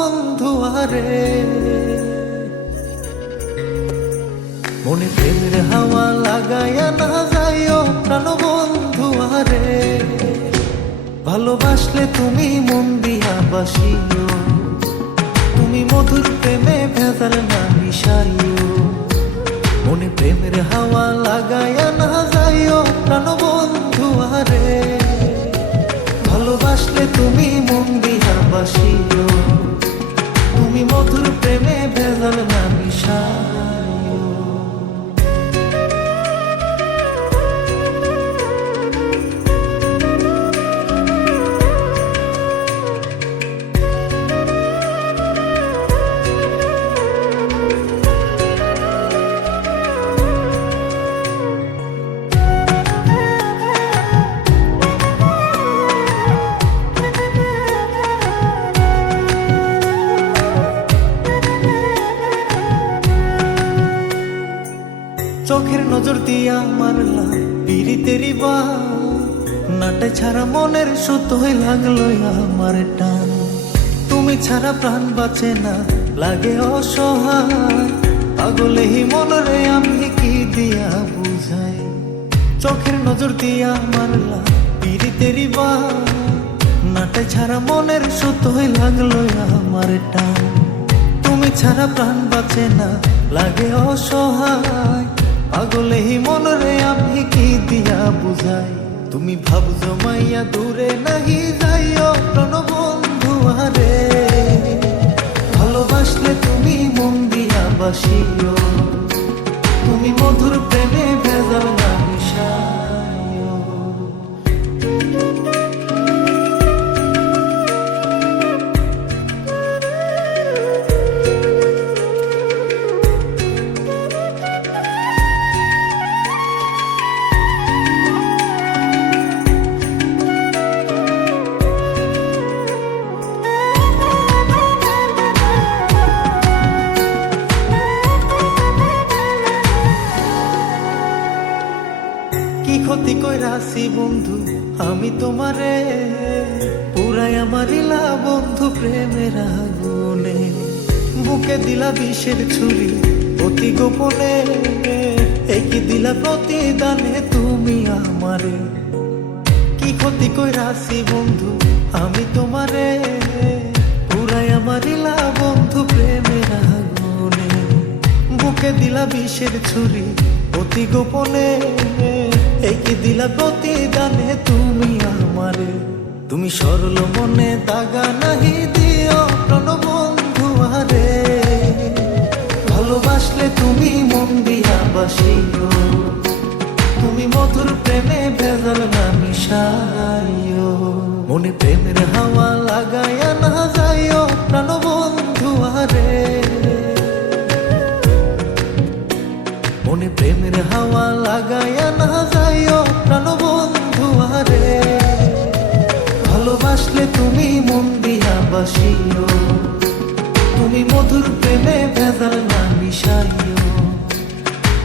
প্রাণবন্ধু আরে। মনে প্রেমের হাওয়া লাগাইয়া না যাইও প্রাণবন্ধু আরে। ভালোবাসলে তুমি মন দিয়া বাসিও, তুমি মধুর প্রেমে ভেজাল না মিশাইও। মনে প্রেমের হাওয়া লাগাইয়া না যাইও প্রাণবন্ধু আরে। ভালোবাসলে তুমি মন দিয়া বাসিও, তুমি মধুর প্রেমে ভেজাল না মিশাইও। চোখের নজর দিয়া মারলা পিরিতেরি বা নাটে ছাড়া মনের সুতোই লাগলো আমার টান। তুমি ছাড়া প্রাণ বাঁচে না লাগে অসহায়, পাগলে হি মনরে আমি কি দিয়া বুঝাই। চোখের নজর দিয়া মারলা পিরিতেরি বা নাটে ছাড়া মনের সুতোই লাগলো আমার টান। তুমি ছাড়া প্রাণ বাঁচে না লাগে অসহায়, পাগলে হি মনরে আমি কি দিয়া বুঝাই। তুমি ভাব জমাইয়া দূরে নাহি যাইও প্রাণবন্ধু আরে। ভালোবাসলে তুমি মন দিয়া বাসিও, তুমি মধুর প্রেমে ভেজাল না মিশাইও। কি ক্ষতি কইরাছি বন্ধু আমি তোমারে, পুরাই আমারিলা বন্ধু প্রেমের আগুনে। বুকে দিলা বিষের ছুরি অতি গোপনে, একই দিলা প্রতিদানে তুমি আমারে। কি ক্ষতি কইরাছি বন্ধু আমি তোমারে, পুরাই আমারিলা বন্ধু প্রেমের আগুনে। বুকে দিলা বিষের ছুরি অতি গোপনে, একই দিলা প্রতিদানে তুমি আমারে। তুমি সরল মনে দাগা নাহি দিও প্রাণবন্ধু আরে। ভালোবাসলে তুমি মন দিয়া বাসিও, তুমি মধুর প্রেমে ভেজাল না মিশাইও। মনে প্রেমের হাওয়া লাগাইয়া না যাইও প্রাণবন্ধু আরে। মনে প্রেমের হাওয়া লাগাইয়া না যাইও প্রাণবন্ধু আরে। ভালোবাসলে তুমি মন দিয়া বাসিও, তুমি মধুর প্রেমে ভেজাল না মিশাইও।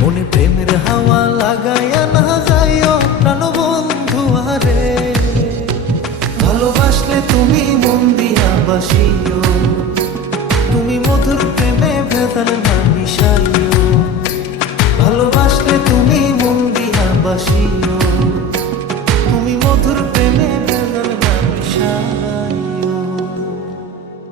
মনে প্রেমের হাওয়া লাগাইয়া না যাইও প্রাণবন্ধু আরে। ভালোবাসলে তুমি মন দিয়া বাসিও, তুমি মধুর প্রেমে ভেজাল না মিশাইও। ভালোবাসলে তুমি মন দিয়া বাসিও।